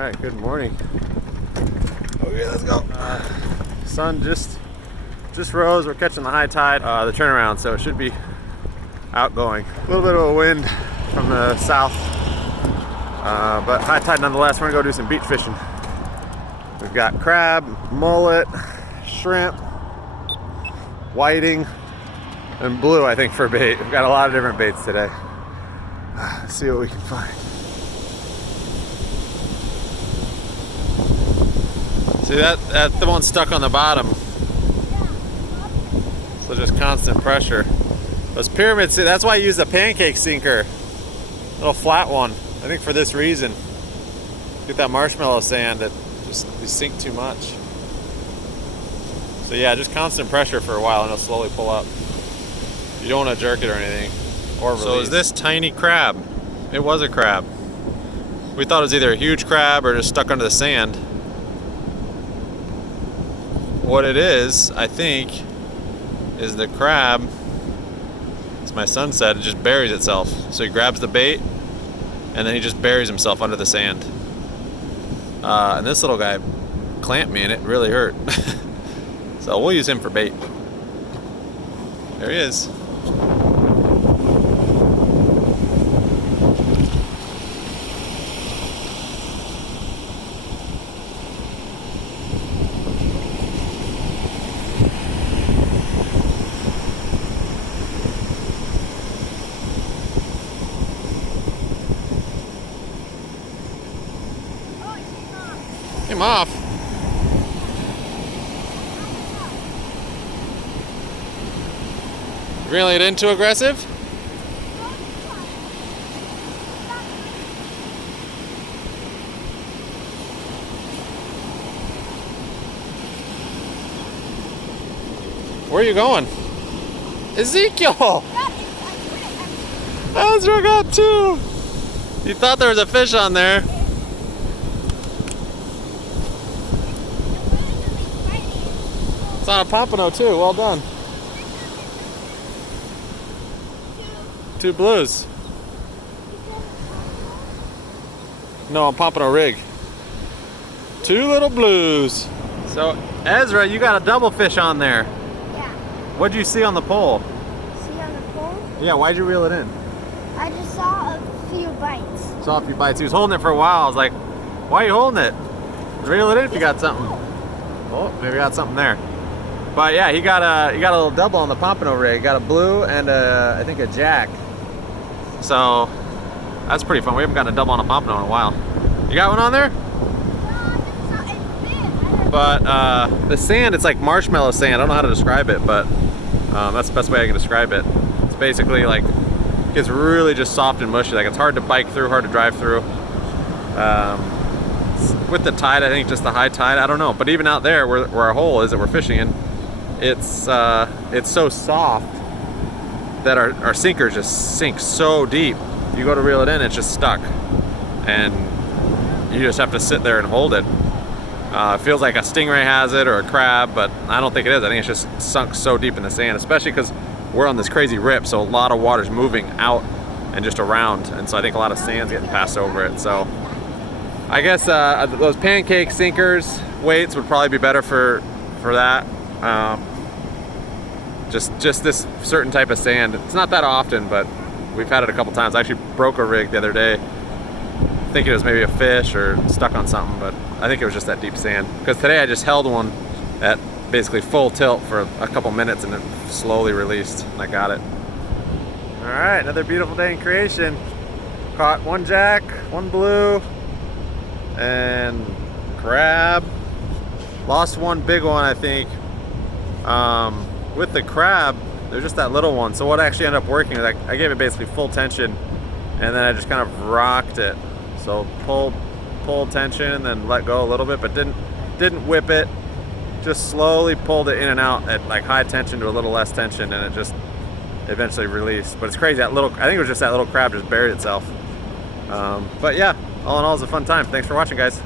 right, good morning. Okay, let's go. Sun just rose. We're catching the high tide, the turnaround, so it should be outgoing. A little bit of a wind from the south, but high tide nonetheless. We're gonna go do some beach fishing. We've got crab, mullet, shrimp, whiting, and blue, I think, for bait. We've got a lot of different baits today. Let's see what we can find. See that's the one stuck on the bottom. So just constant pressure. Those pyramids, that's why I use a pancake sinker. Little flat one. I think for this reason. Get that marshmallow sand that just you sink too much. So yeah, just constant pressure for a while and it'll slowly pull up. You don't want to jerk it or anything. Or release. So is this tiny crab? It was a crab. We thought it was either a huge crab or just stuck under the sand. What it is, I think, is the crab, as my son said, it just buries itself. So he grabs the bait and then he just buries himself under the sand. And this little guy clamped me and it really hurt. So we'll use him for bait. There he is. Came off. Really, it ain't too aggressive? Where are you going? Ezekiel! Ezra got two! You thought there was a fish on there. It's on a pompano too, well done. Two blues. No, on pompano rig. Two little blues. So, Ezra, you got a double fish on there. Yeah. What'd you see on the pole? See on the pole? Yeah, why'd you reel it in? I just saw a few bites. Saw a few bites. He was holding it for a while. I was like, why are you holding it? Reel it in if you got something. Oh, maybe got something there. But yeah, he got a little double on the pompano rig. Got a blue and I think a jack. So that's pretty fun. We haven't gotten a double on a pompano in a while. You got one on there? No, I just saw it big. But the sand, it's like marshmallow sand. I don't know how to describe it, but that's the best way I can describe it. It's basically like, gets really just soft and mushy. Like it's hard to bike through, hard to drive through. With the tide, I think just the high tide, I don't know. But even out there where our hole is that we're fishing in, it's so soft that our sinkers just sink so deep. You go to reel it in, it's just stuck. And you just have to sit there and hold it. It feels like a stingray has it or a crab, but I don't think it is. I think it's just sunk so deep in the sand, especially because we're on this crazy rip, so a lot of water's moving out and just around. And so I think a lot of sand's getting passed over it. So I guess those pancake sinkers weights would probably be better for that. Just this certain type of sand. It's not that often, but we've had it a couple times. I actually broke a rig the other day, thinking it was maybe a fish or stuck on something, but I think it was just that deep sand. Because today I just held one at basically full tilt for a couple minutes and it slowly released, and I got it. All right, another beautiful day in creation. Caught one jack, one blue, and crab. Lost one big one, I think. With the crab, there's just that little one. So what actually ended up working is I gave it basically full tension, and then I just kind of rocked it. So pulled tension, then let go a little bit, but didn't whip it. Just slowly pulled it in and out at like high tension to a little less tension, and it just eventually released. But it's crazy, I think it was just that little crab just buried itself. But yeah, all in all, it's a fun time. Thanks for watching, guys.